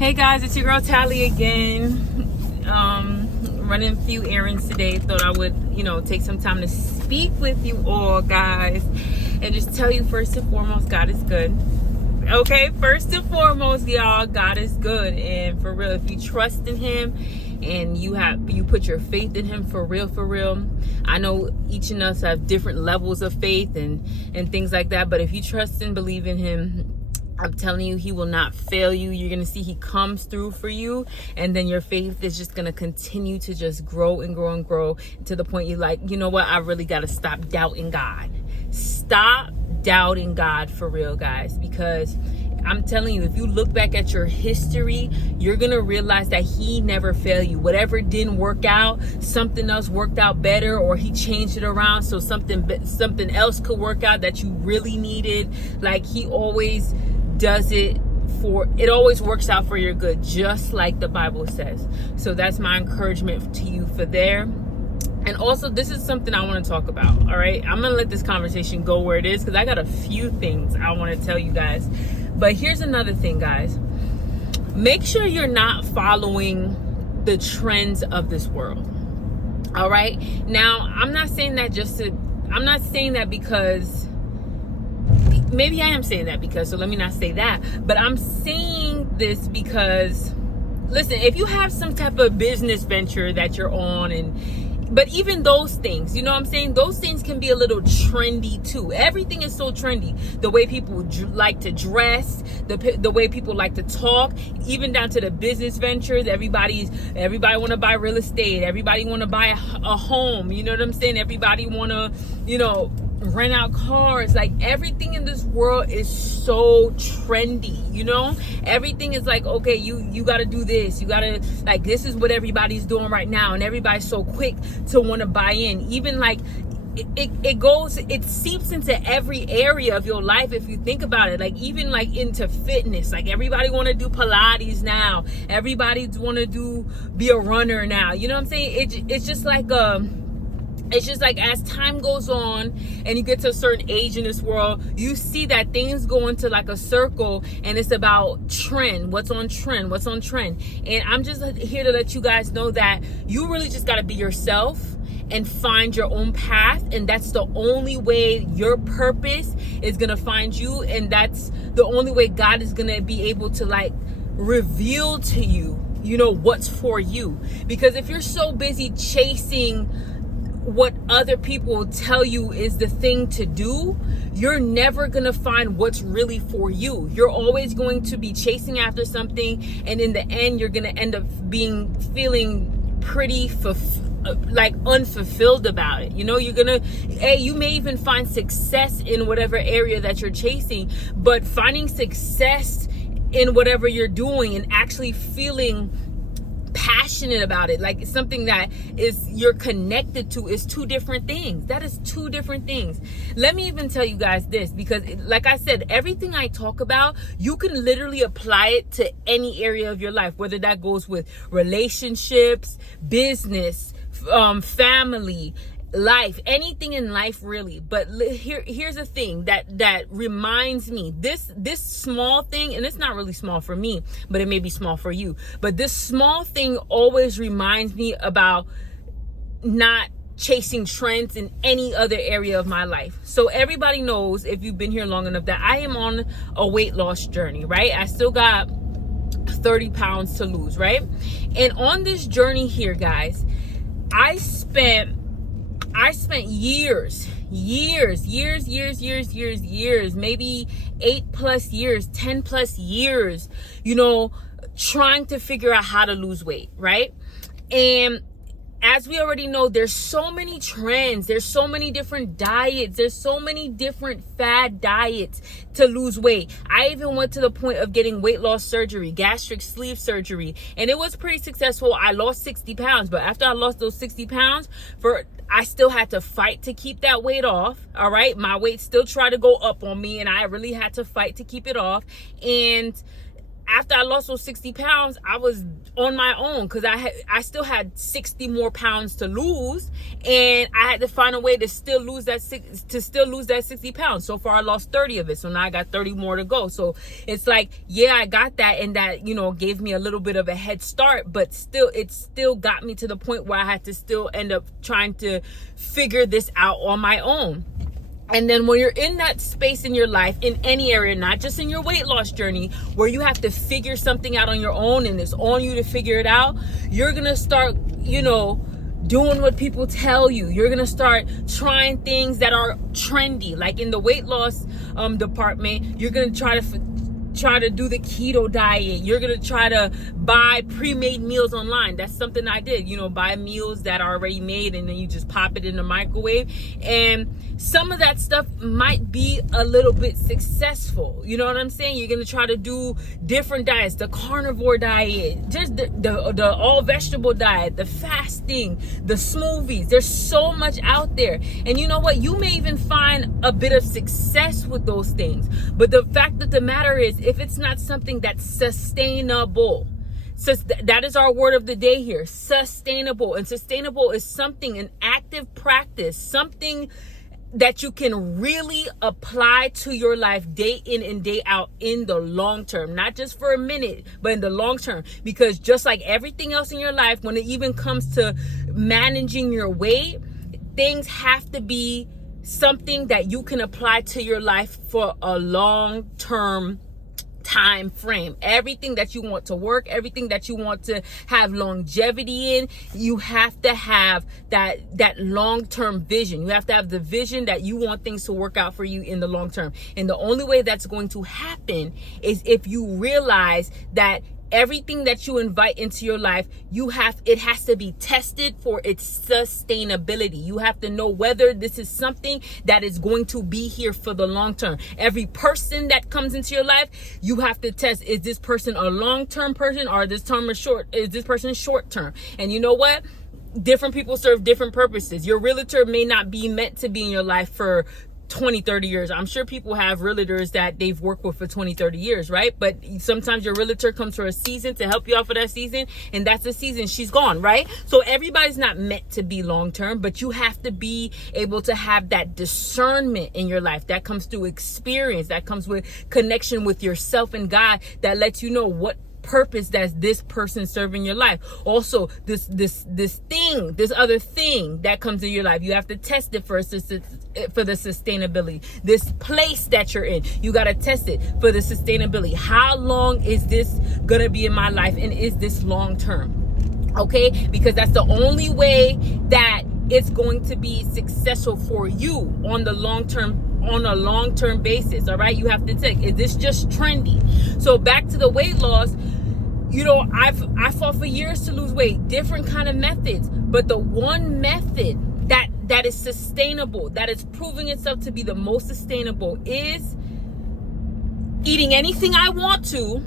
Hey guys, it's your girl Tally again. Running a few errands today. Thought I would, take some time to speak with you all, guys, and just tell you first and foremost, God is good. Okay, first and foremost, y'all, God is good, and for real, if you trust in Him and you put your faith in Him for real. I know each of us have different levels of faith and things like that, but if you trust and believe in Him, I'm telling you, He will not fail you. You're going to see He comes through for you. And then your faith is just going to continue to just grow and grow and grow to the point you're like, you know what? I really got to stop doubting God. Stop doubting God for real, guys. Because I'm telling you, if you look back at your history, you're going to realize that He never failed you. Whatever didn't work out, something else worked out better, or He changed it around so something else could work out that you really needed. Like He always does it always works out for your good, just like the Bible says. So that's my encouragement to you for there. And also, this is something I want to talk about. All right, I'm gonna let this conversation go where it is because I got a few things I want to tell you guys. But here's another thing, guys. Make sure you're not following the trends of this world. All right, now I'm not saying that because maybe I am saying that because, so let me not say that, but I'm saying this because, listen, if you have some type of business venture that you're on, but even those things, you know what I'm saying? Those things can be a little trendy too. Everything is so trendy. The way people like to dress, the way people like to talk, even down to the business ventures. Everybody want to buy real estate. Everybody want to buy a home. You know what I'm saying? Everybody want to, rent out cars. Like everything in this world is so trendy, everything is like, okay, you got to do this, you got to, like, this is what everybody's doing right now, and everybody's so quick to want to buy in. Even like it seeps into every area of your life if you think about it. Like even like into fitness, like everybody want to do Pilates now, everybody want to be a runner now, you know what I'm saying? It's just like as time goes on and you get to a certain age in this world, you see that things go into like a circle, and it's about trend. What's on trend? And I'm just here to let you guys know that you really just got to be yourself and find your own path. And that's the only way your purpose is going to find you. And that's the only way God is going to be able to like reveal to you, what's for you. Because if you're so busy chasing what other people tell you is the thing to do, you're never going to find what's really for you. You're always going to be chasing after something, and in the end, you're going to end up feeling pretty unfulfilled about it. You may even find success in whatever area that you're chasing, but finding success in whatever you're doing and actually feeling passionate about it, like it's something that you're connected to, is two different things. That is two different things. Let me even tell you guys this, because like I said, everything I talk about, you can literally apply it to any area of your life, whether that goes with relationships, business, family, life, anything in life really. But here's the thing that reminds me, this small thing, and it's not really small for me, but it may be small for you, but this small thing always reminds me about not chasing trends in any other area of my life. So everybody knows, if you've been here long enough, that I am on a weight loss journey, right? I still got 30 pounds to lose, right? And on this journey here, guys, I spent years, maybe 8+ years, 10+ years, trying to figure out how to lose weight, right? And as we already know, there's so many trends, there's so many different diets, there's so many different fad diets to lose weight. I even went to the point of getting weight loss surgery, gastric sleeve surgery, and it was pretty successful. I lost 60 pounds, but after I lost those 60 pounds, I still had to fight to keep that weight off. All right, my weight still tried to go up on me, and I really had to fight to keep it off. And after I lost those 60 pounds, I was on my own because I still had 60 more pounds to lose, and I had to find a way to still lose that 60 pounds. So far I lost 30 of it, so now I got 30 more to go. So it's like, yeah, I got that, and that, you know, gave me a little bit of a head start, but still, it still got me to the point where I had to still end up trying to figure this out on my own. And then when you're in that space in your life, in any area, not just in your weight loss journey, where you have to figure something out on your own and it's on you to figure it out, you're going to start, you know, doing what people tell you. You're going to start trying things that are trendy. Like in the weight loss department, you're going to try to do the keto diet. You're going to try to buy pre-made meals online. That's something I did, you know, buy meals that are already made and then you just pop it in the microwave. And some of that stuff might be a little bit successful. You know what I'm saying? You're going to try to do different diets, the carnivore diet, just the all vegetable diet, the fasting, the smoothies. There's so much out there. And you know what? You may even find a bit of success with those things. But the fact of the matter is, if it's not something that's sustainable, so that is our word of the day here, sustainable. And sustainable is something, an active practice, something that you can really apply to your life day in and day out in the long term, not just for a minute, but in the long term. Because just like everything else in your life, when it even comes to managing your weight, things have to be something that you can apply to your life for a long term time frame. Everything that you want to work, everything that you want to have longevity in, you have to have that long-term vision. You have to have the vision that you want things to work out for you in the long term. And the only way that's going to happen is if you realize that everything that you invite into your life, it has to be tested for its sustainability. You have to know whether this is something that is going to be here for the long term. Every person that comes into your life, you have to test, is this person a long-term person, or is this person short-term? And you know what? Different people serve different purposes. Your realtor may not be meant to be in your life for 20, 30 years. I'm sure people have realtors that they've worked with for 20, 30 years, right? But sometimes your realtor comes for a season to help you out for that season, and that's the season, she's gone, right? So everybody's not meant to be long-term, but you have to be able to have that discernment in your life. That comes through experience, that comes with connection with yourself and God, that lets you know what purpose does this person serve in your life. Also, this other thing that comes in your life, you have to test it for the sustainability. This place that you're in, you got to test it for the sustainability. How long is this gonna be in my life, and is this long term? Okay, because that's the only way that it's going to be successful for you on a long-term basis. All right, you have to check, is this just trendy? So back to the weight loss, you know, I fought for years to lose weight, different kind of methods, but the one method that is sustainable, that is proving itself to be the most sustainable, is eating anything I want to,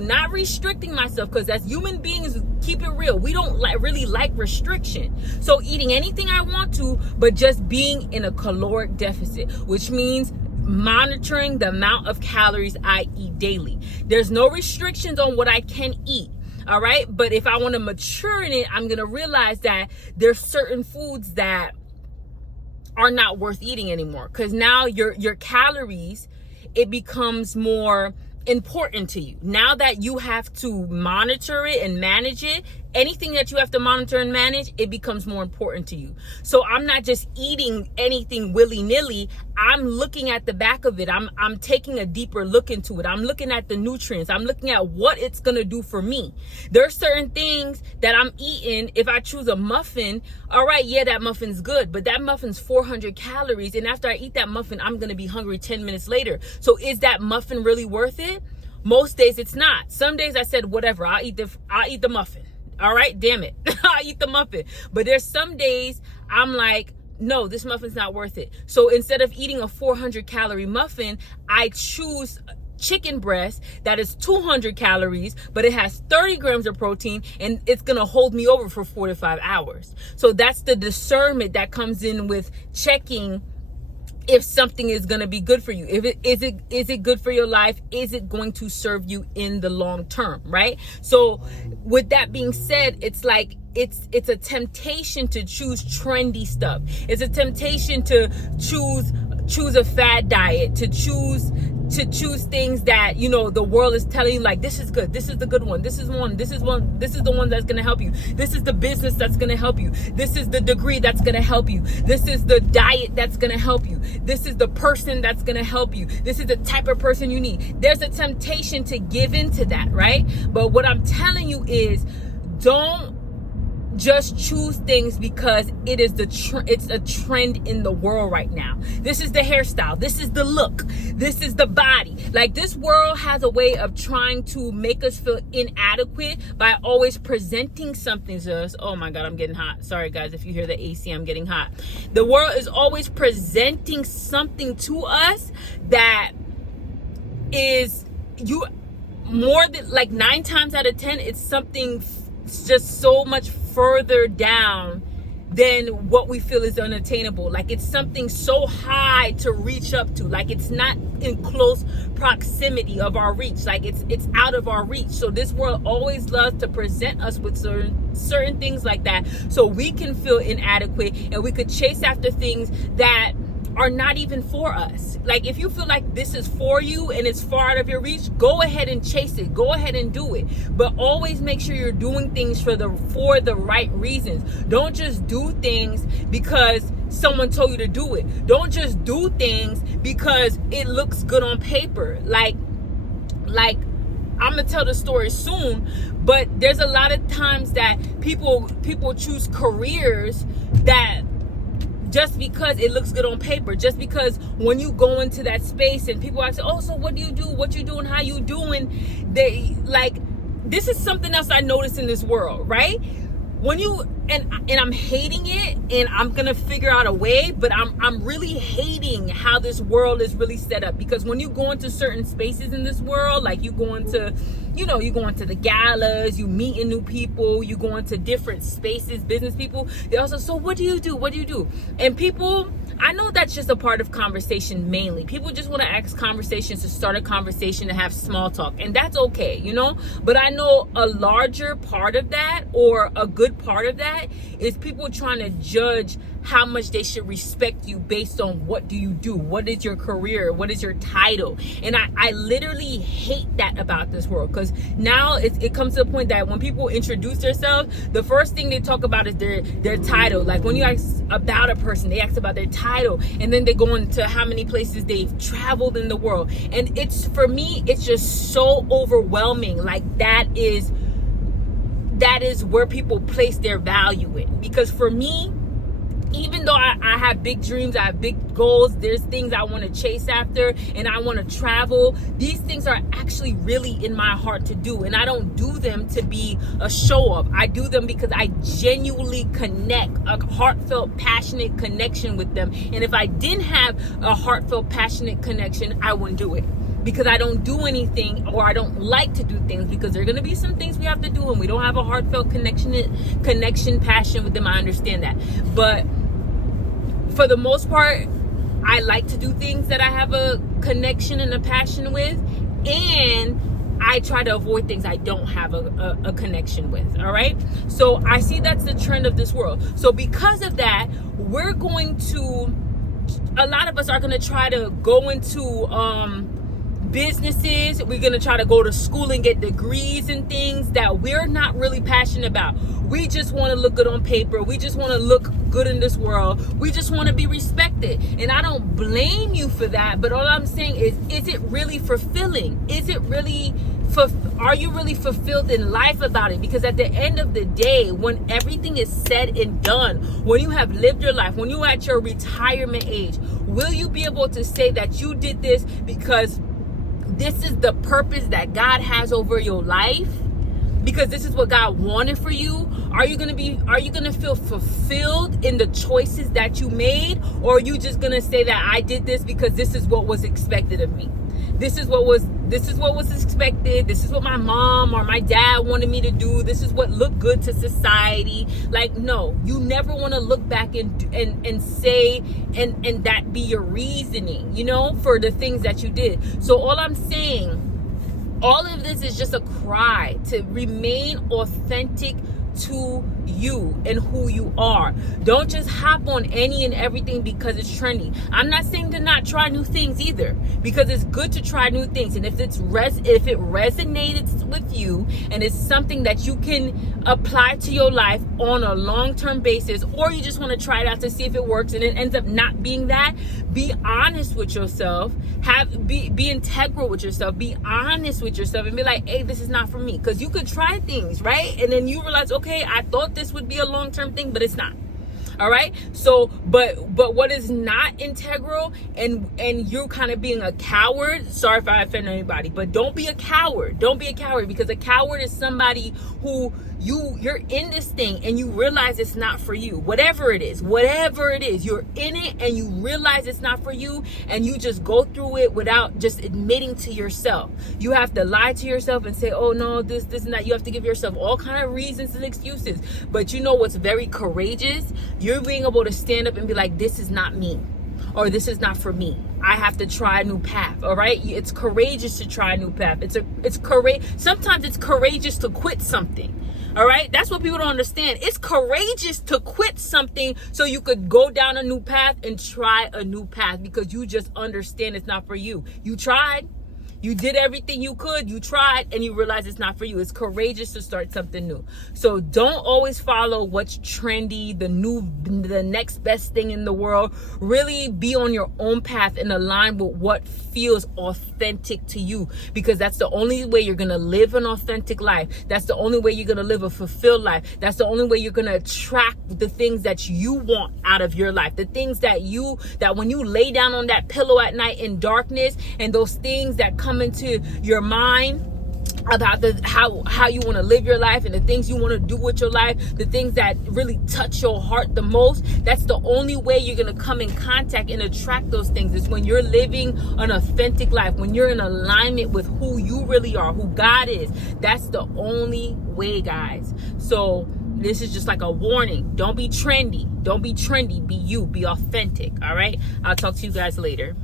not restricting myself, because as human beings, keep it real, we don't really like restriction. So eating anything I want to, but just being in a caloric deficit, which means monitoring the amount of calories I eat daily. There's no restrictions on what I can eat. All right. But if I want to mature in it, I'm going to realize that there's certain foods that are not worth eating anymore, because now your calories, it becomes more important to you. Now that you have to monitor it and manage it, anything that you have to monitor and manage, it becomes more important to you. So I'm not just eating anything willy-nilly. I'm looking at the back of it. I'm taking a deeper look into it. I'm looking at the nutrients. I'm looking at what it's going to do for me. There are certain things that I'm eating. If I choose a muffin, all right, yeah, that muffin's good, but that muffin's 400 calories. And after I eat that muffin, I'm going to be hungry 10 minutes later. So is that muffin really worth it? Most days it's not. Some days I said, whatever, I'll eat the muffin. All right, damn it. I eat the muffin. But there's some days I'm like, no, this muffin's not worth it. So instead of eating a 400 calorie muffin, I choose chicken breast that is 200 calories, but it has 30 grams of protein, and it's going to hold me over for 4 to 5 hours. So that's the discernment that comes in with checking if something is going to be good for you. Is it good for your life? Is it going to serve you in the long term, right? So with that being said, it's like it's a temptation to choose trendy stuff. It's a temptation to choose a fad diet, to choose things that, you know, the world is telling you, like, this is good, this is the good one, this is the one that's going to help you, this is the business that's going to help you, this is the degree that's going to help you, this is the diet that's going to help you, this is the person that's going to help you, this is the type of person you need. There's a temptation to give into that, right? But what I'm telling you is, don't just choose things because it's a trend in the world right now. This is the hairstyle, this is the look, this is the body. Like, this world has a way of trying to make us feel inadequate by always presenting something to us. Oh my God, I'm getting hot. Sorry guys, if you hear the AC, I'm getting hot. The world is always presenting something to us that is, you more than like 9 times out of 10, it's something just so much further down than what we feel is unattainable. Like, it's something so high to reach up to. Like, it's not in close proximity of our reach. Like, it's out of our reach. So this world always loves to present us with certain things like that, so we can feel inadequate and we could chase after things that are not even for us. Like, if you feel like this is for you and it's far out of your reach, go ahead and chase it, go ahead and do it, but always make sure you're doing things for the right reasons. Don't just do things because someone told you to do it. Don't just do things because it looks good on paper. Like I'm gonna tell the story soon, but there's a lot of times that people choose careers that just because it looks good on paper, just because when you go into that space and people ask, oh, so what do you do? What you doing? How you doing? They like, this is something else I noticed in this world, right? When you, and I'm hating it, and I'm gonna figure out a way, but I'm really hating how this world is really set up. Because when you go into certain spaces in this world, like you go into, you go into the galas, you meeting new people, you go into different spaces, business people, they also, so what do you do? What do you do? And people, I know that's just a part of conversation mainly. People just want to ask conversations to start a conversation, to have small talk, and that's okay, But I know a larger part of that, or a good part of that, is people trying to judge how much they should respect you based on what do you do, what is your career, what is your title. And I literally hate that about this world, because now it comes to the point that when people introduce themselves, the first thing they talk about is their title. Like, when you ask about a person, they ask about their title, and then they go into how many places they've traveled in the world. And for me, it's just so overwhelming. Like, that is where people place their value in. Because for me, even though I have big dreams, I have big goals, there's things I want to chase after, and I want to travel, these things are actually really in my heart to do. And I don't do them to be a show off. I do them because I genuinely connect, a heartfelt, passionate connection with them. And if I didn't have a heartfelt, passionate connection, I wouldn't do it. Because I don't do anything, or I don't like to do things, because there are going to be some things we have to do and we don't have a heartfelt connection, passion with them. I understand that. But for the most part, I like to do things that I have a connection and a passion with, and I try to avoid things I don't have a connection with. All right. So I see that's the trend of this world. So because of that, a lot of us are going to try to go into, businesses. We're going to try to go to school and get degrees and things that we're not really passionate about. We just want to look good on paper. We just want to look good in this world. We just want to be respected. And I don't blame you for that. But all I'm saying is it really fulfilling? Are you really fulfilled in life about it? Because at the end of the day, when everything is said and done, when you have lived your life, when you're at your retirement age, will you be able to say that you did this because this is the purpose that God has over your life? Because this is what God wanted for you? Are you going to feel fulfilled in the choices that you made? Or are you just going to say that I did this because this is what was expected of me? this is what was expected. This is what my mom or my dad wanted me to do. This is what looked good to society. Like, no, you never want to look back and say and that be your reasoning, you know, for the things that you did. So all I'm saying, all of this is just a cry to remain authentic to you and who you are. Don't just hop on any and everything because it's trendy. I'm not saying to not try new things either, because it's good to try new things. And if it resonates with you and it's something that you can apply to your life on a long-term basis, or you just want to try it out to see if it works and it ends up not being that, be honest with yourself. Be integral with yourself. Be honest with yourself and be like, hey, this is not for me. Because you could try things, right? And then you realize, okay, I thought this would be a long-term thing, but it's not. All right. So, but what is not integral, and you kind of being a coward. Sorry if I offend anybody, but don't be a coward. Don't be a coward, because a coward is somebody who you're in this thing and you realize it's not for you. Whatever it is, you're in it and you realize it's not for you, and you just go through it without just admitting to yourself. You have to lie to yourself and say, oh no, this and that. You have to give yourself all kind of reasons and excuses. But you know what's very courageous? You're being able to stand up and be like, this is not me, or this is not for me. I have to try a new path. All right. It's courageous to try a new path. It's courage. Sometimes it's courageous to quit something. All right. That's what people don't understand. It's courageous to quit something so you could go down a new path and try a new path, because you just understand it's not for you. You tried. You did everything you could. You tried, and you realize it's not for you. It's courageous to start something new. So don't always follow what's trendy, the next best thing in the world. Really be on your own path and align with what feels authentic to you, because that's the only way you're going to live an authentic life. That's the only way you're going to live a fulfilled life. That's the only way you're going to attract the things that you want out of your life. The things that when you lay down on that pillow at night in darkness, and those things that come into your mind about how you want to live your life, and the things you want to do with your life, the things that really touch your heart the most, that's the only way you're going to come in contact and attract those things. Is when you're living an authentic life, when you're in alignment with who you really are, who God is. That's the only way, guys. So this is just like a warning. Don't be trendy. Be you. Be authentic. All right. I'll talk to you guys later.